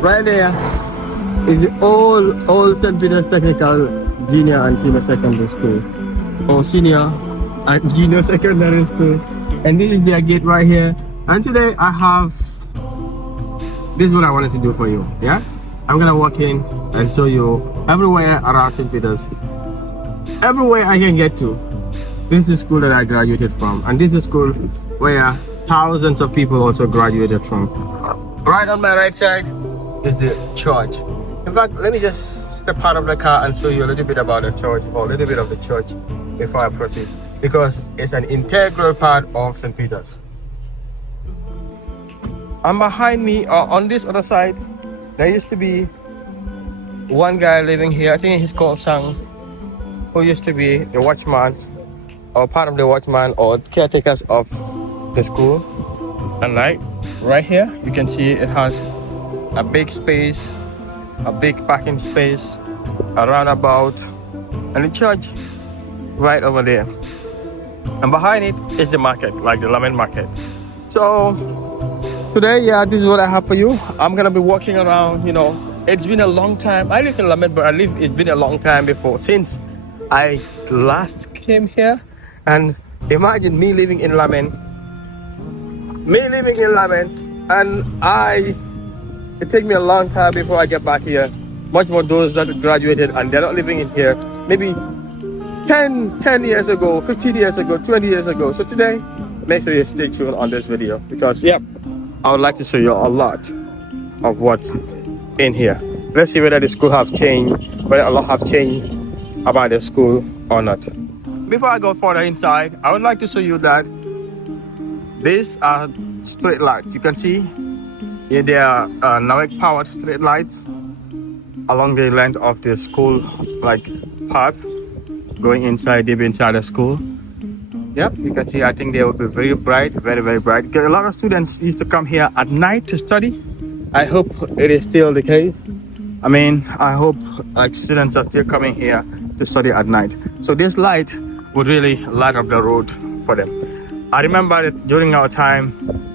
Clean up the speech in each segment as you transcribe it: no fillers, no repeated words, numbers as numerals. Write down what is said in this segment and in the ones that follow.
right there is the old St. Peter's Technical Junior and Senior Secondary School, or Senior and Junior Secondary School, and this is their gate right here. And today I have, this is what I wanted to do for you. Yeah, I'm gonna walk in and show you everywhere around St. Peter's, everywhere I can get to. This is the school that I graduated from, and this is school where thousands of people also graduated from. Right on my right side is the church. In fact, let me just step out of the car and show you a little bit about the church, or a little bit of the church before I proceed, because it's an integral part of St. Peter's. And behind me, on this other side, there used to be one guy living here. I think he's called Sang, who used to be the watchman, or part of the watchman or caretakers of the school. And right here, you can see it has a big space, a big parking space, a roundabout, and the church right over there. And behind it is the market, like the lemon market. So today, yeah, this is what I have for you. I'm gonna be walking around. You know, it's been a long time. I live in Lamed, but it's been a long time since I last came here. And imagine me living in Lamed, and it takes me a long time before I get back here. Much more those that graduated and they're not living in here, maybe 10 years ago, 15 years ago, 20 years ago. So today, make sure you stay tuned on this video, because yep, I would like to show you a lot of what's in here. Let's see whether the school have changed, whether a lot have changed about the school or not. Before I go further inside, I would like to show you that these are street lights. You can see there are NAWEC powered street lights along the length of the school, like path going inside, deep inside the school. Yep, you can see, I think they will be very bright, very, very bright. A lot of students used to come here at night to study. I hope it is still the case. I mean, I hope like students are still coming here to study at night. So this light would really light up the road for them. I remember that during our time,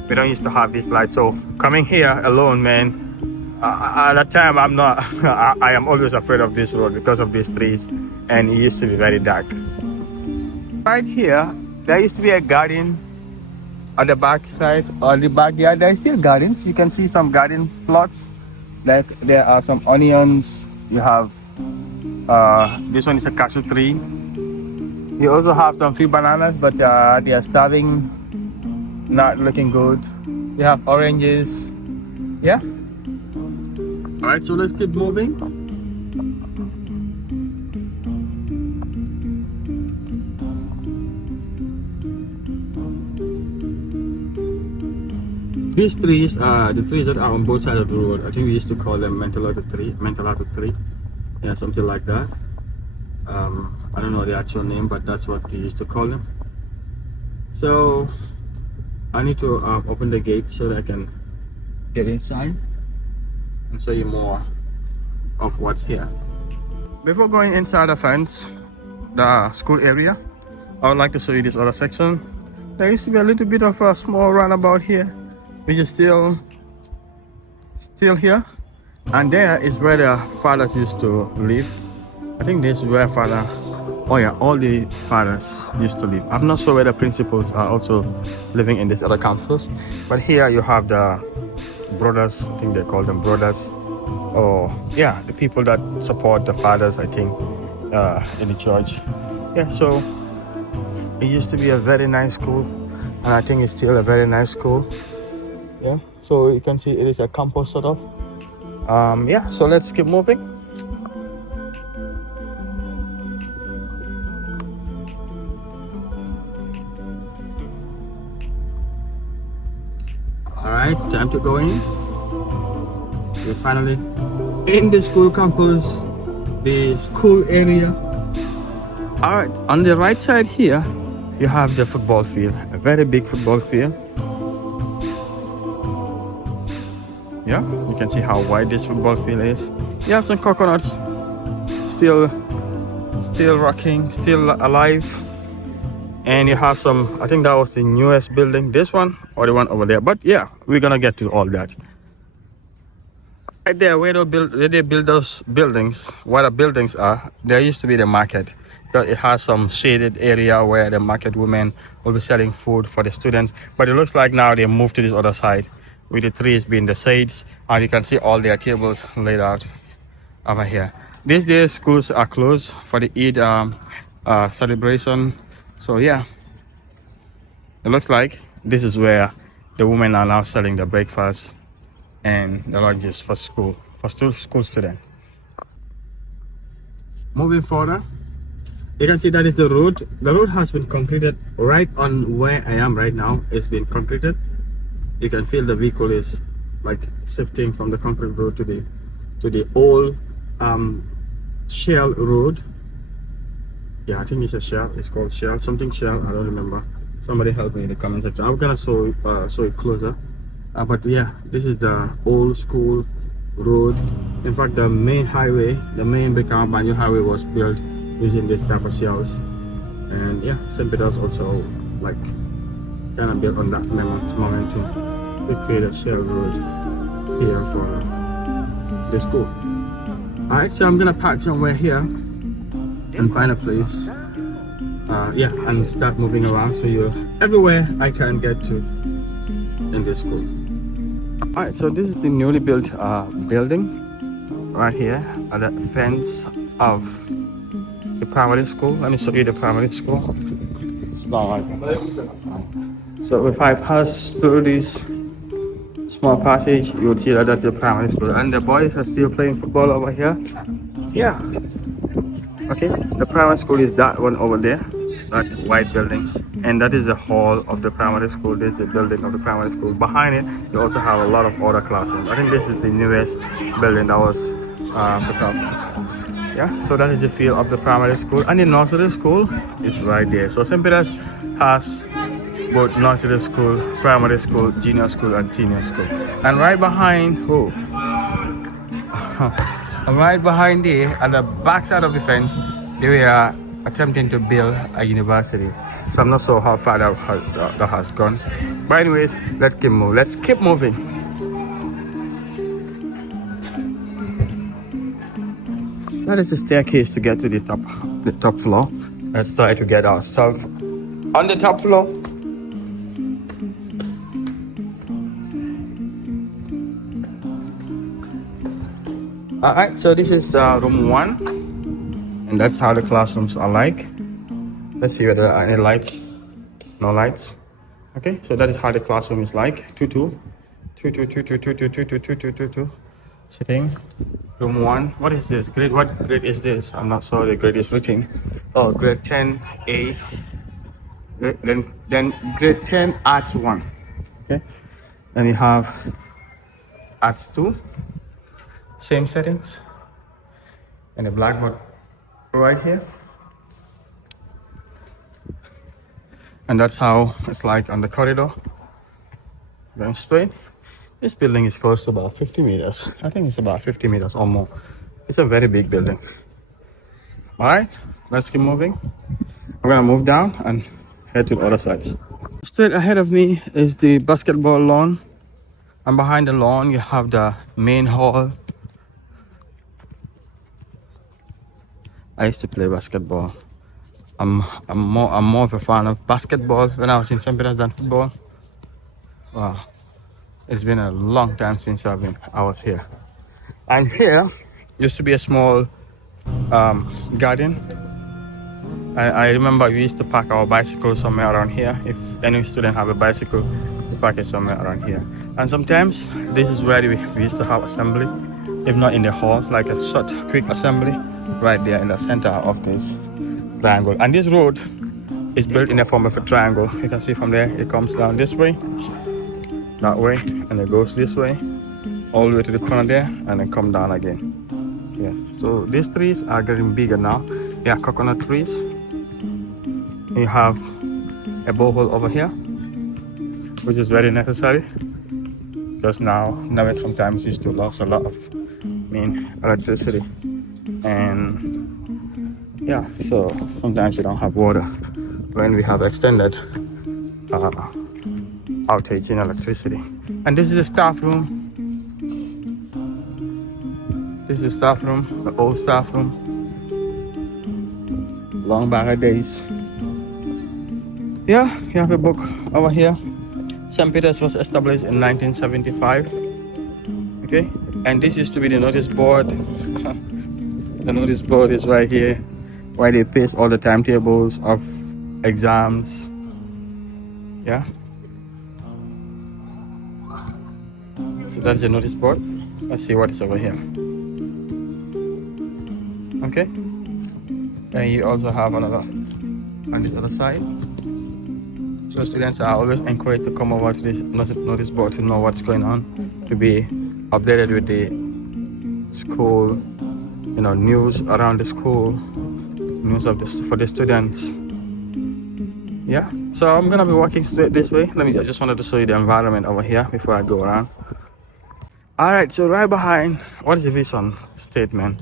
we don't used to have this light. So coming here alone, man, at that time, I am always afraid of this road because of these trees, and it used to be very dark. Right here, there used to be a garden on the back side, or the backyard. There are still gardens. You can see some garden plots. Like there are some onions. You have this one is a cashew tree. You also have some few bananas, but they are starving, not looking good. You have oranges. Yeah. All right, so let's keep moving. These trees are the trees that are on both sides of the road. I think we used to call them mental tree, yeah, something like that. I don't know the actual name, but that's what we used to call them. So I need to open the gate so that I can get inside and show you more of what's here. Before going inside the fence, the school area, I would like to show you this other section. There used to be a little bit of a small roundabout here, which is still here, and there is where the fathers used to live. I think this is where all the fathers used to live. I'm not sure whether principals are also living in this other campus, but here you have the brothers. I think they call them brothers, or yeah, the people that support the fathers, I think, in the church. Yeah, so it used to be a very nice school, and I think it's still a very nice school. Yeah, so you can see it is a campus sort of. Yeah, so let's keep moving. Alright, time to go in. We're finally in the school campus, the school area. Alright, on the right side here, you have the football field, a very big football field. Yeah, you can see how wide this football field is. You have some coconuts still rocking, still alive. And you have some, I think that was the newest building, this one or the one over there. But yeah, we're gonna get to all that. Right there, where they build those buildings, where the buildings are, there used to be the market. It has some shaded area where the market women will be selling food for the students. But it looks like now they moved to this other side, with the trees being the shades, and you can see all their tables laid out over here. These days, schools are closed for the Eid celebration. So yeah, it looks like this is where the women are now selling the breakfast and the lunches for school students. Moving further, you can see that is the road. The road has been concreted right on where I am right now. It's been concreted. You can feel the vehicle is like shifting from the concrete road to the old shell road. Yeah, I think it's a shell. It's called shell, something shell. I don't remember. Somebody help me in the comment section. I'm gonna show it closer. But yeah, this is the old school road. In fact, the main highway, the main Brikama Banjul highway, was built using this type of shells. And yeah, St. Peter's also like kind of built on that momentum to create a shell road here for the school. Alright, so I'm gonna park somewhere here and find a place. Yeah, and start moving around so you're everywhere I can get to in this school. Alright, so this is the newly built building right here at the fence of the primary school. Let me show you the primary school. It's not like that. So if I pass through this small passage, you will see that that's the primary school, and the boys are still playing football over here. Yeah. Okay, the primary school is that one over there, that white building, and that is the hall of the primary school. This is the building of the primary school. Behind it, you also have a lot of other classrooms. I think this is the newest building that was put up. Yeah, so that is the feel of the primary school, and the nursery school is right there. So St. Peter's has both nursery school, primary school, junior school, and senior school. And right behind, right behind there, at the back side of the fence, they were attempting to build a university. So I'm not sure how far that has gone. But anyways, let's keep moving. Let's keep moving. That is the staircase to get to the top floor. Let's try to get our stuff on the top floor. Alright, so this is room 1, and that's how the classrooms are like. Let's see whether there are any lights. No lights. Okay, so that is how the classroom is like. 2 sitting. Room 1. What is this grade? What grade is this? I'm not sure the grade is written. Oh, grade 10A. Then grade 10 arts 1. Okay, then you have arts 2. Same settings, and a blackboard right here, and that's how it's like on the corridor. Going straight. This building is close to about 50 meters. I think it's about 50 meters or more. It's a very big building. All right, let's keep moving. I'm gonna move down and head to the other sides. Straight ahead of me is the basketball lawn, and behind the lawn you have the main hall. I used to play basketball. I'm more of a fan of basketball when I was in St. Peter's than football. Wow, it's been a long time since I was here. And here used to be a small garden. I remember we used to park our bicycles somewhere around here. If any student have a bicycle, we park it somewhere around here. And sometimes this is where we used to have assembly, if not in the hall, like a short quick assembly right there in the center of this triangle. And this road is built in the form of a triangle. You can see from there it comes down this way, that way, and it goes this way all the way to the corner there, and then come down again. Yeah, so these trees are getting bigger now. They are coconut trees. You have a borehole over here, which is very necessary, because now it sometimes used to lose a lot of electricity. And yeah, so sometimes you don't have water when we have extended outage in electricity. And this is the staff room. This is staff room, the old staff room. Long back of days. Yeah, you have a book over here. St. Peter's was established in 1975. Okay, and this used to be the notice board. The notice board is right here, where they paste all the timetables of exams. Yeah. So that's the notice board. Let's see what is over here. Okay. And you also have another on this other side. So students are always encouraged to come over to this notice board to know what's going on, to be updated with the school, you know, news around the school, news of this for the students. Yeah, so I'm gonna be walking straight this way. I just wanted to show you the environment over here before I go around. All right, so right behind, what is the vision statement?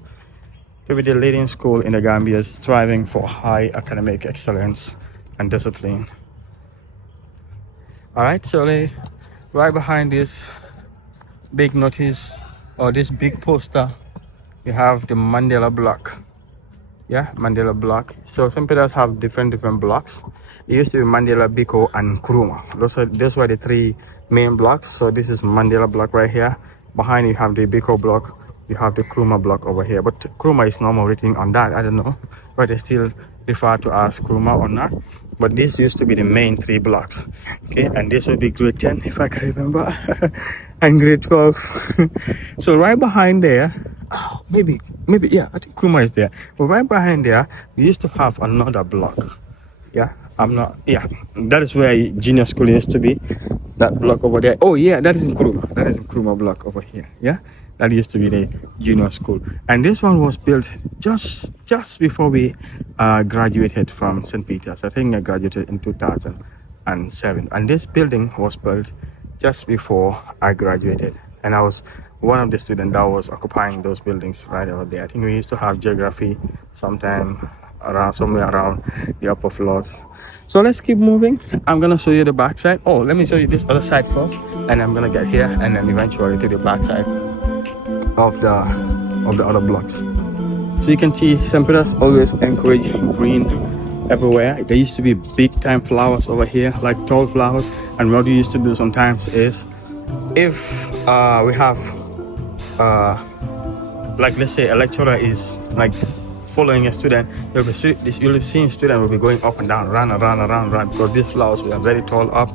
To be the leading school in the Gambia, striving for high academic excellence and discipline. All right, so right behind this big notice or this big poster, you have the Mandela block. Yeah, Mandela block. So St. Peter's have different blocks. It used to be Mandela, Biko, and Nkrumah. Those were the three main blocks. So this is Mandela block right here. Behind you have the Biko block. You have the Nkrumah block over here. But Nkrumah is no more written on that. I don't know whether they still refer to as Nkrumah or not. But this used to be the main three blocks. Okay, and this would be grade 10 if I can remember. And grade 12. So right behind there, maybe yeah, I think Nkrumah is there. But right behind there, we used to have another block. Yeah, that is where junior school used to be. That block over there. Oh yeah, that is Nkrumah. That is Nkrumah block over here. Yeah, that used to be the junior school. And this one was built just before we graduated from St. Peter's. I think I graduated in 2007. And this building was built just before I graduated. And I was one of the students that was occupying those buildings right over there. I think we used to have geography sometime somewhere around the upper floors. So let's keep moving. I'm gonna show you the back side. Oh, let me show you this other side first, and I'm gonna get here and then eventually to the back side of the other blocks. So you can see St. Peter's always encourage green everywhere. There used to be big time flowers over here, like tall flowers. And what we used to do sometimes is, if we have like, let's say a lecturer is like following a student, you'll have seen student will be going up and down, run, because these flowers were very tall up,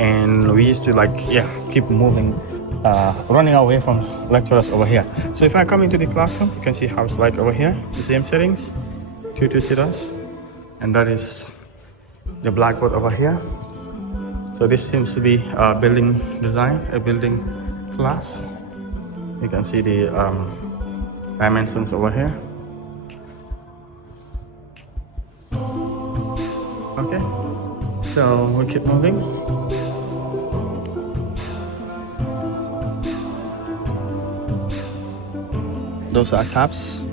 and we used to keep moving, running away from lecturers over here. So if I come into the classroom, you can see how it's like over here, the same settings, 2 seaters, and that is the blackboard over here. So this seems to be a building design, a building class. You can see the dimensions over here. Okay, so we'll keep moving. Those are taps.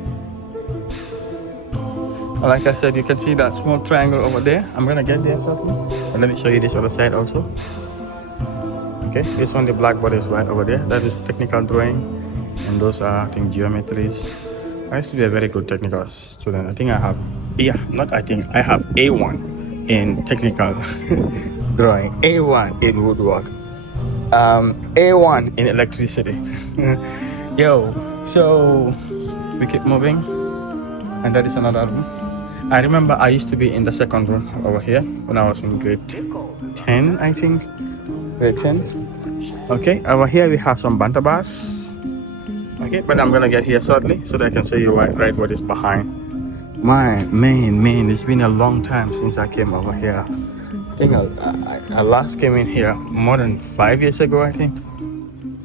Like I said, you can see that small triangle over there. I'm gonna get there shortly. But let me show you this other side also. Okay, this one, the blackboard is right over there. That is technical drawing, and those are, I think, geometries. I used to be a very good technical student. I think I have, I have A1 in technical drawing, A1 in woodwork, A1 in electricity. Yo, so we keep moving, and that is another room. I remember I used to be in the second room over here when I was in grade 10, I think, grade 10. Okay, over here we have some banta bars. Okay, but I'm gonna get here shortly so that I can show you right what is behind. Man, it's been a long time since I came over here. I think I last came in here more than 5 years ago, I think.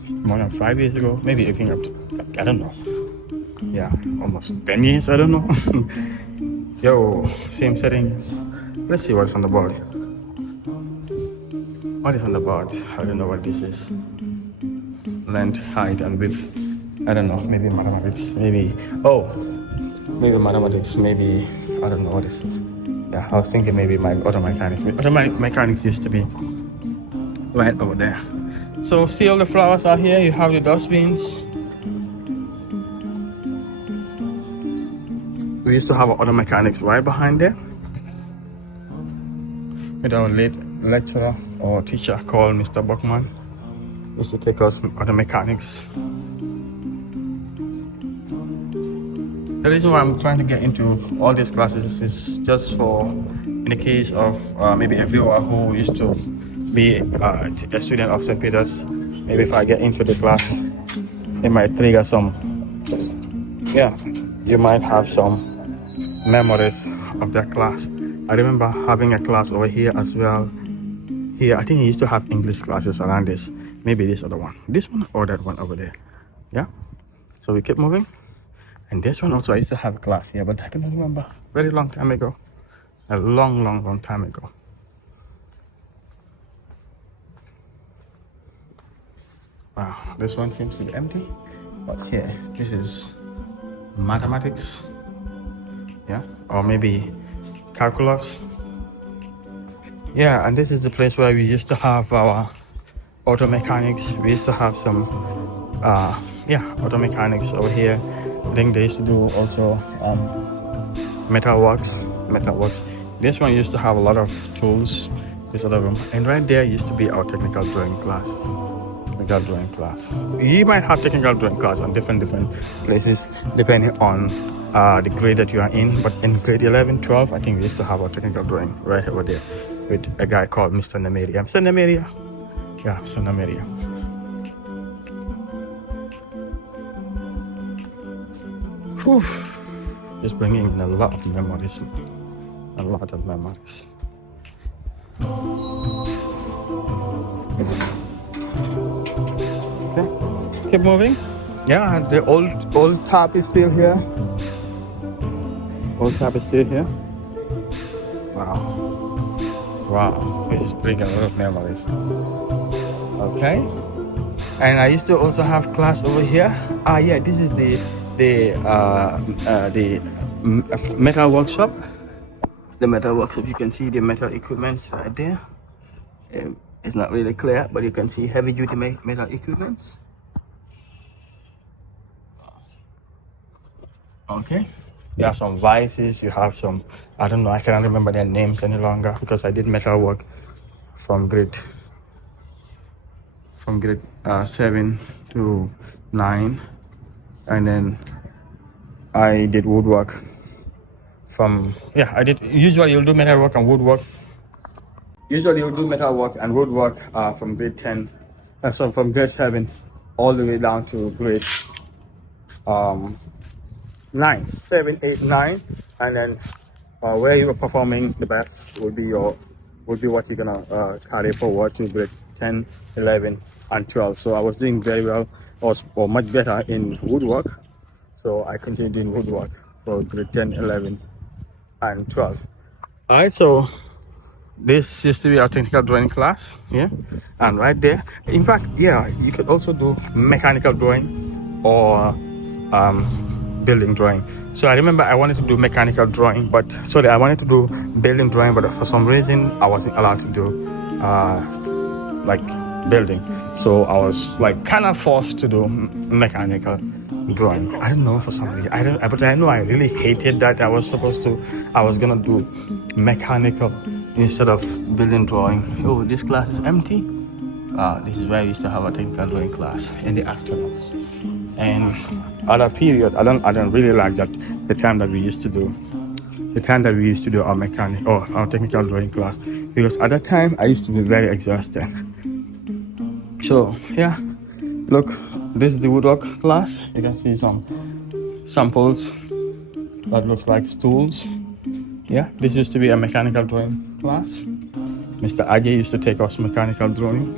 More than 5 years ago, maybe even up to, I don't know. Yeah, almost 10 years, I don't know. Yo, same settings. Let's see what's on the board. What is on the board? I don't know what this is. Length, height, and width. I don't know, maybe mathematics, maybe mathematics, maybe, I don't know what this is. Yeah, I was thinking maybe my auto mechanics. Auto mechanics used to be right over there. So see all the flowers out here. You have the dustbins. we used to have auto mechanics right behind there with our late lecturer or teacher called Mr. Buckman. Used to take us auto mechanics. The reason why I'm trying to get into all these classes is just for, in the case of maybe a viewer who used to be a student of St. Peter's, maybe if I get into the class, it might trigger some, yeah, you might have some memories of that class. I remember having a class over here as well. Here, I think he used to have English classes around this. Maybe this other one. This one or that one over there. Yeah. So we keep moving. And this one also I used to have a class here, but I cannot remember. Very long time ago. A long time ago. Wow, this one seems to be empty. What's here? This is mathematics. Yeah, or maybe calculus. Yeah, and this is the place where we used to have our auto mechanics. We used to have some auto mechanics over here. I think they used to do also metalworks. This one used to have a lot of tools, this other room, and right there used to be our technical drawing class. You might have technical drawing class on different places depending on the grade that you are in, but in grade 11, 12, I think we used to have our technical drawing right over there with a guy called Mr. Namaria. Mr. Namaria. Yeah, Mr. Namaria. Whew. Just bringing in a lot of memories. Okay, keep moving. Yeah, the old tap is still here. Wow, this is triggering a lot of memories. Okay, and I used to also have class over here. Yeah, this is the metal workshop. The metal workshop, you can see the metal equipments right there. It's not really clear, but you can see heavy duty metal equipments. Okay, you have some vices, you have some, I don't know, I cannot remember their names any longer because I did metal work from grade 7 to 9, and then I did woodwork from, I did, usually you'll do metal work and woodwork. From grade 10, so from grade 7 all the way down to grade 9, 7, 8, 9, and then where you are performing the best would be what you're gonna carry forward to grade 10, 11, and 12. So I was doing very well, or much better in woodwork. So I continued doing woodwork for grade 10, 11, and 12. All right, so this used to be our technical drawing class, yeah, and right there, in fact, yeah, you could also do mechanical drawing or building drawing. So I remember I wanted to do mechanical drawing, but I wanted to do building drawing, but for some reason I wasn't allowed to do like building. So I was like kind of forced to do mechanical drawing. I don't know, for some reason. But I know I really hated that. I was gonna do mechanical instead of building drawing. Oh, this class is empty. This is where I used to have a technical drawing class in the afternoons. And other period, I don't really like that, the time that we used to do our technical drawing class, because at that time I used to be very exhausted. So yeah, look, this is the woodwork class. You can see some samples that looks like stools. Yeah, this used to be a mechanical drawing class. Mr. Ajay used to take us mechanical drawing.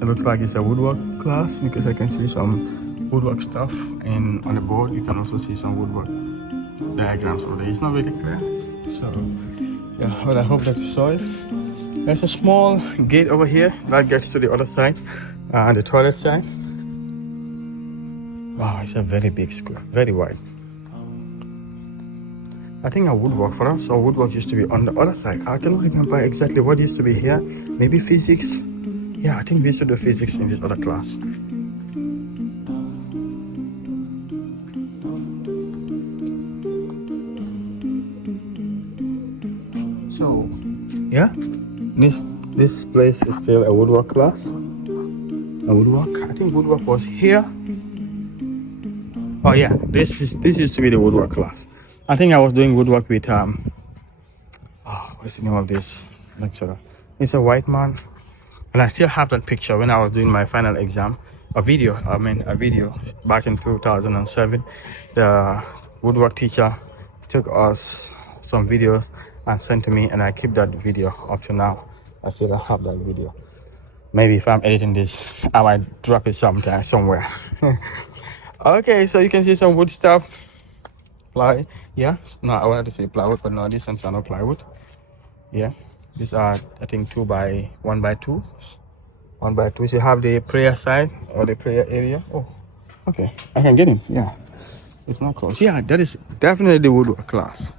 It looks like it's a woodwork class because I can see some woodwork stuff, and on the board you can also see some woodwork diagrams over there. It's not really clear, so yeah, but I hope that you saw it. There's a small gate over here that gets to the other side, the toilet side. Wow, it's a very big school, very wide. I think a woodwork for us, or woodwork used to be on the other side. I cannot remember exactly what used to be here. Maybe physics. Yeah, I think we used to do physics in this other class. So yeah, this place is still a woodwork class. A woodwork. I think woodwork was here. Oh yeah, this used to be the woodwork class. I think I was doing woodwork with what's the name of this lecturer? It's a white man, and I still have that picture when I was doing my final exam. A video back in 2007. The woodwork teacher took us some videos and sent to me, and I keep that video up to now. I still have that video. Maybe if I'm editing this, I might drop it sometime somewhere. Okay, so you can see some wood stuff. Ply, yeah. No, I wanted to say plywood, but no, these ones are not plywood. Yeah, these are, I think, 2 by 1 by 2. 1 by 2. So you have the prayer side or the prayer area. Oh, okay, I can get him. Yeah, it's not close. Yeah, that is definitely the woodwork class.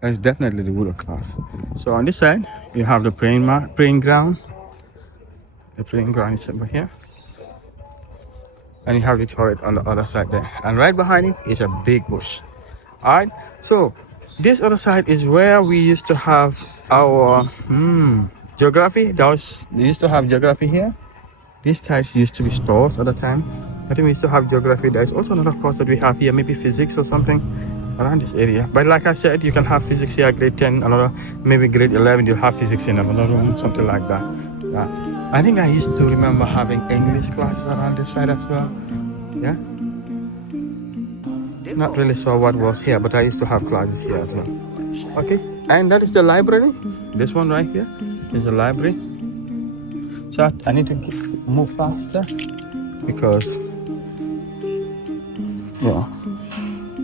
That is definitely the woodwork class. So on this side, you have the praying ground. The praying ground is over here. And you have the toilet on the other side there. And right behind it is a big bush. Alright, so this other side is where we used to have our geography. They used to have geography here. These types used to be stores at the time. I think we used to have geography. There's also another course that we have here, maybe physics or something around this area. But like I said, you can have physics here, grade 10, another, maybe grade 11, you have physics in another room, something like that. Yeah. I think I used to remember having English classes around this side as well. Yeah. Not really sure what was here, but I used to have classes here as well. Okay, and that is the library. This one right here is the library. So I need to move faster because yeah,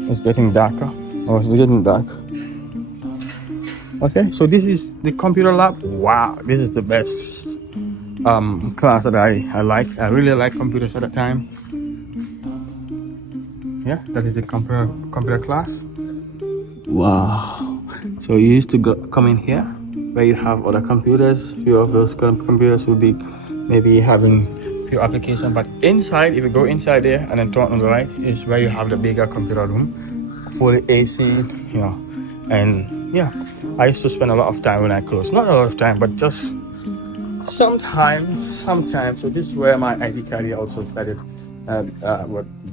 it's getting darker. Oh, it's getting dark. Okay, so this is the computer lab. Wow, this is the best class that I like. I really like computers at the time. Yeah, that is the computer class. Wow. So you used to come in here where you have other computers. Few of those computers will be maybe having few applications, but inside, if you go inside there and then turn on the right, is where you have the bigger computer room, fully AC, you know. And yeah, I used to spend a lot of time when I closed. Not a lot of time, but just sometimes. So this is where my IT career also started.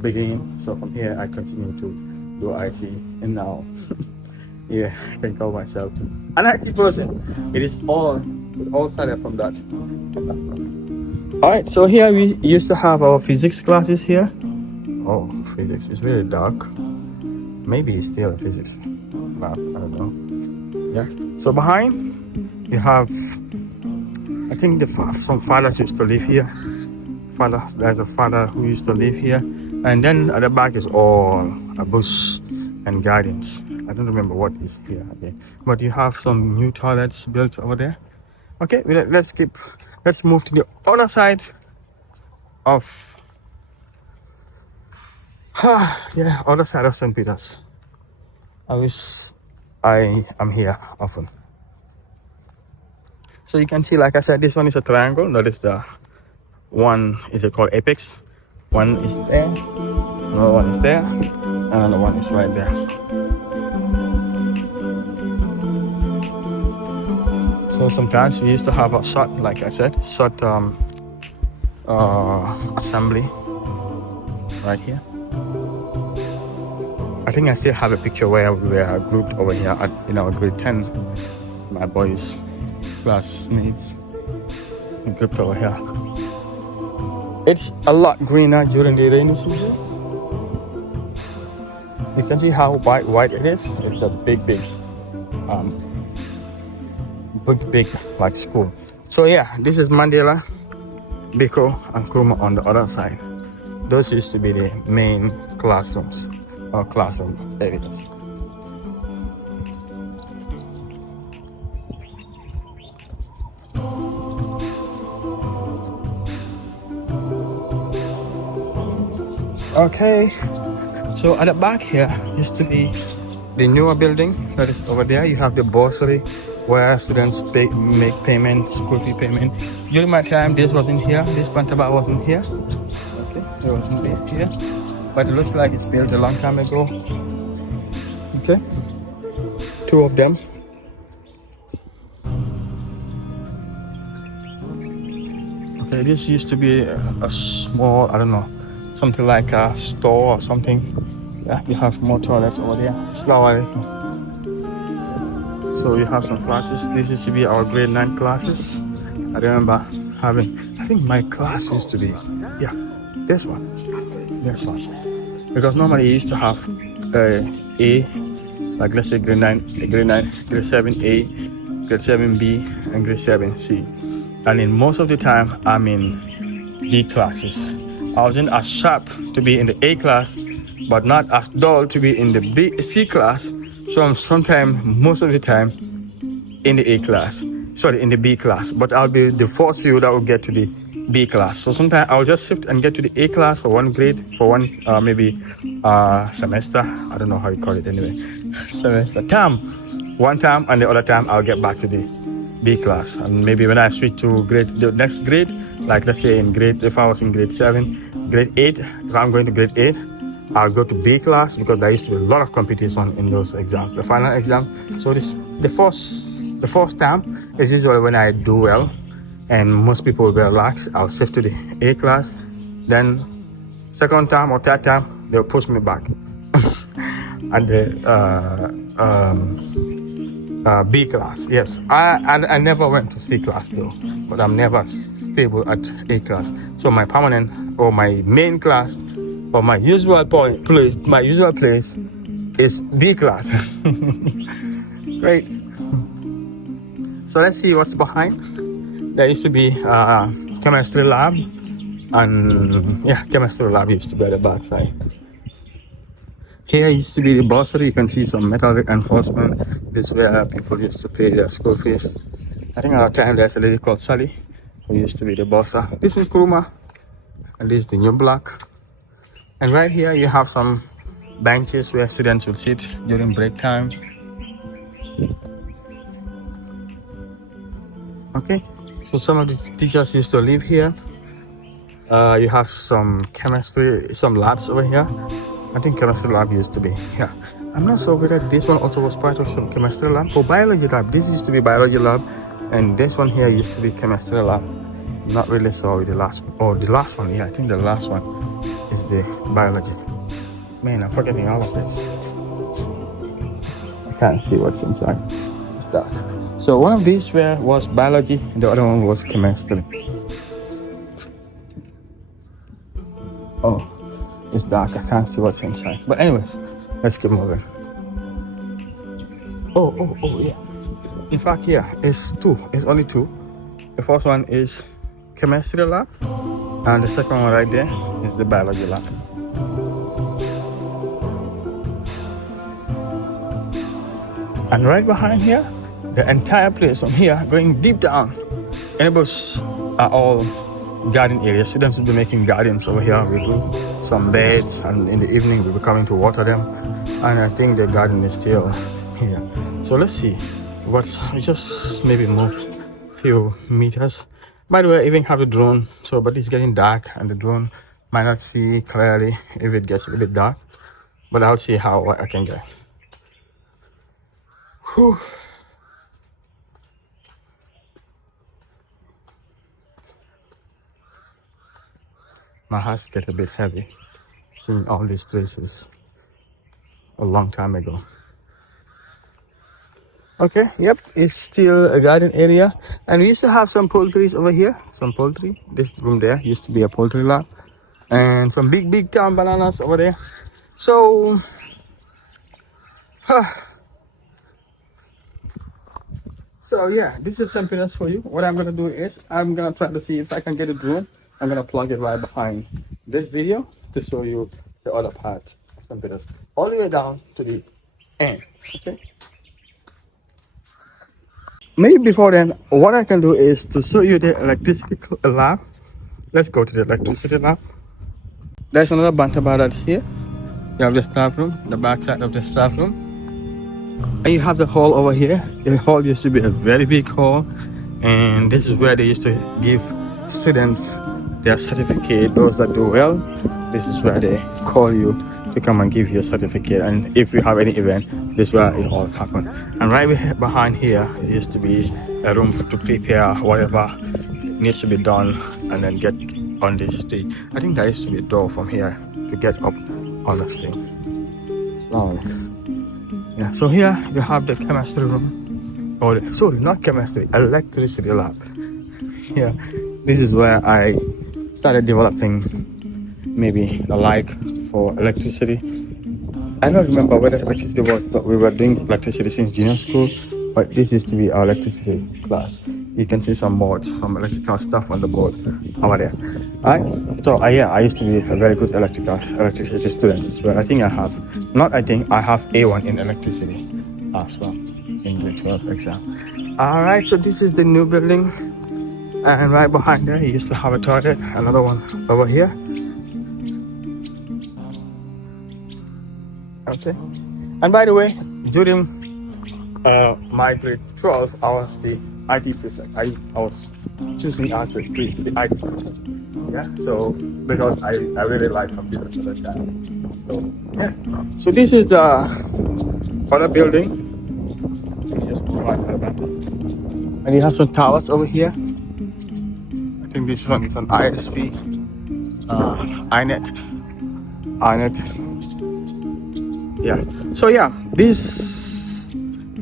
Beginning. So from here I continue to do IT, and now yeah, I can call myself an IT person. It all started from that. All right, so here we used to have our physics classes here. Oh, physics is really dark. Maybe it's still physics, but I don't know. Yeah, so behind you have, I think some fathers used to live here. There's a father who used to live here, and then at the back is all a bush and gardens. I don't remember what is here again, but you have some new toilets built over there. Okay, let's move to the other side of other side of St. Peter's. I wish I am here often. So you can see, like I said, this one is a triangle. That is the one, is it called apex? One is there, another one is there, and another one is right there. So sometimes we used to have a short, like I said, assembly right here. I think I still have a picture where we were grouped over here in our grade 10. My boys, classmates, grouped over here. It's a lot greener during the rainy season. You can see how white it is. It's a big like school. So yeah, this is Mandela, Biko, and Kuruma on the other side. Those used to be the main classrooms or classroom areas. Okay, so at the back here used to be the newer building that is over there. You have the bursary where students make payments, school fee payment. During my time, this wasn't here. This Pantaba wasn't here. Okay, it wasn't here, but it looks like it's built a long time ago. Okay, two of them. Okay, this used to be a small, I don't know, something like a store or something. Yeah, you have more toilets over there. Assalamu alaikum. So you have some classes. This used to be our grade 9 classes. I remember having, I think my class used to be, yeah, this one. Because normally you used to have A, like let's say grade 9, grade 7 A, grade 7 B, and grade 7 C. And in most of the time, I'm in B classes. I wasn't as sharp to be in the A class, but not as dull to be in the C class. So I'm sometimes, most of the time, in the A class. Sorry, in the B class. But I'll be the first few that will get to the B class. So sometimes I'll just shift and get to the A class for one grade, for one maybe semester. I don't know how you call it anyway. Semester, term. One term, and the other time I'll get back to the B class. And maybe when I switch to the next grade, like let's say if I was in grade 7, grade 8, if I'm going to grade 8, I'll go to B class because there used to be a lot of competition in those exams, the final exam. So the first term is usually when I do well and most people will be relaxed. I'll shift to the A class. Then second term or third term, they'll push me back. And the B class, yes. I never went to C class though, but I'm never stable at A class. So my permanent or my main class or my usual place is B class. Great. So let's see what's behind. There used to be chemistry lab, and yeah, chemistry lab used to be at the back side. Here used to be the bursary. You can see some metal reinforcement. This is where people used to pay their school fees. I think at our time there's a lady called Sally who used to be the bursar. This is Kuruma, and this is the new block. And right here you have some benches where students will sit during break time. Okay, so some of the teachers used to live here. You have some chemistry, some labs over here. I think chemistry lab used to be, yeah. I'm not so good at this one. Also was part of some chemistry lab. Oh, biology lab. This used to be biology lab, and this one here used to be chemistry lab. Not really sure with the last one. Oh, the last one. Yeah, I think the last one is the biology. Man, I'm forgetting all of this. I can't see what's inside. It's dark. So one of these was biology, and the other one was chemistry. Oh. It's dark, I can't see what's inside. But anyways, let's keep moving. Oh, yeah. In fact, yeah, it's two. It's only two. The first one is chemistry lab, and the second one right there is the biology lab. And right behind here, the entire place from here going deep down, enables are all garden areas. Students will be making gardens over here. We do some beds, and in the evening we'll be coming to water them. And I think the garden is still here. So let's see we just maybe move a few meters. By the way, I even have a drone, so but it's getting dark and the drone might not see clearly if it gets a little bit dark, but I'll see how I can get. Whew. My heart gets a bit heavy seeing all these places a long time ago. Okay, yep, it's still a garden area, and we used to have some poultries over here. Some poultry. This room there used to be a poultry lab, and some big town bananas over there. So so yeah, this is something else for you. What I'm gonna do is I'm gonna try to see if I can get a drone. I'm gonna plug it right behind this video to show you the other part of St. Peter's, all the way down to the end. Okay. Maybe before then, what I can do is to show you the electricity lab. Let's go to the electricity lab. There's another banta bar that's here. You have the staff room, the back side of the staff room, and you have the hall over here. The hall used to be a very big hall, and this is where they used to give students their certificate. Those that do well, this is where they call you to come and give you a certificate. And if you have any event, this is where it all happens. And right behind here, it used to be a room to prepare whatever needs to be done and then get on this stage. I think there used to be a door from here to get up on the stage. Slowly. Yeah, so here you have the chemistry room, or sorry, not chemistry, electricity lab. Yeah, this is where I started developing maybe a like for electricity. I don't remember whether electricity was, but we were doing electricity since junior school, but this used to be our electricity class. You can see some boards, some electrical stuff on the board over there. Yeah, I used to be a very good electricity student as well. I have A1 in electricity as well in the 12 exam. All right, so this is the new building, and right behind there, you used to have a toilet. Another one over here. Okay, and by the way, during my grade 12, I was the IT prefect. I was choosing as the IT prefect. Yeah, so because I really like computers at that time. So yeah, so this is the other building. Just provide that. And you have some towers over here. I think this one is an ISP, iNet. Yeah, so yeah, this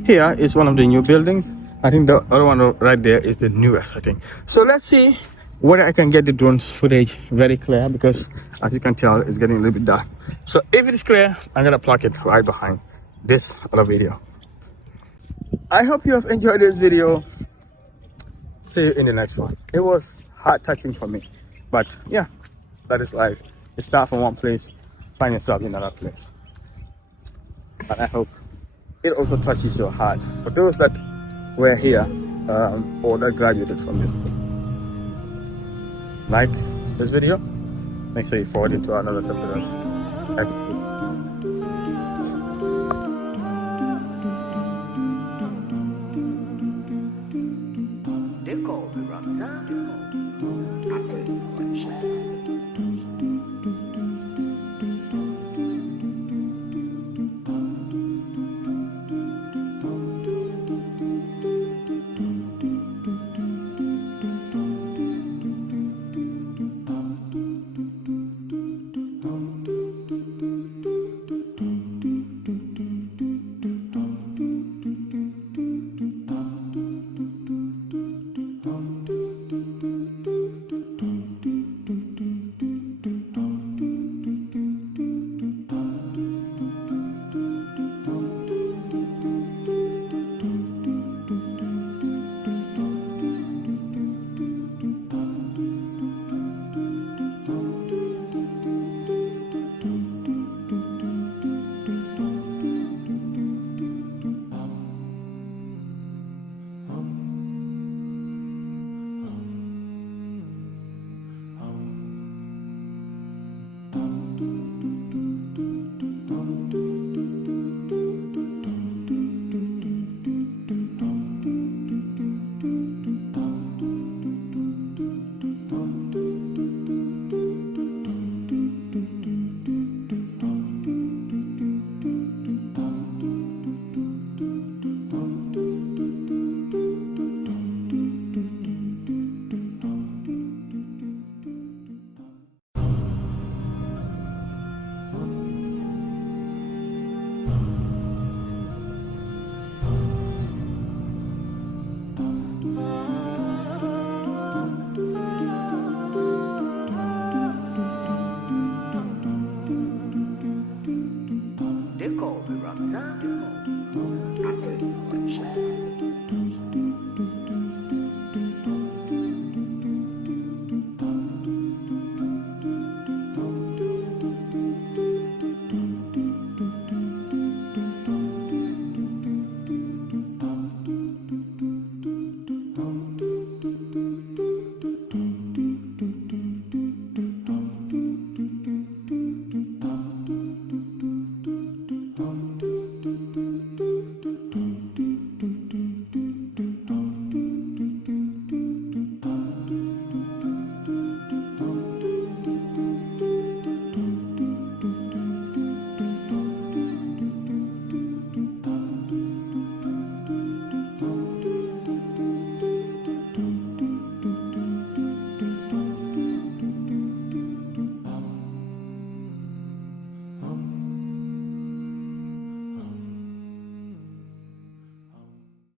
here is one of the new buildings. I think the other one right there is the newest, I think. So let's see whether I can get the drone's footage very clear, because as you can tell, it's getting a little bit dark. So if it is clear, I'm gonna plug it right behind this other video. I hope you have enjoyed this video. See you in the next one. It was heart touching for me, but yeah, that is life. You start from one place, find yourself in another place. And I hope it also touches your heart for those that were here or that graduated from this school. Like this video, make sure you forward it to another subject.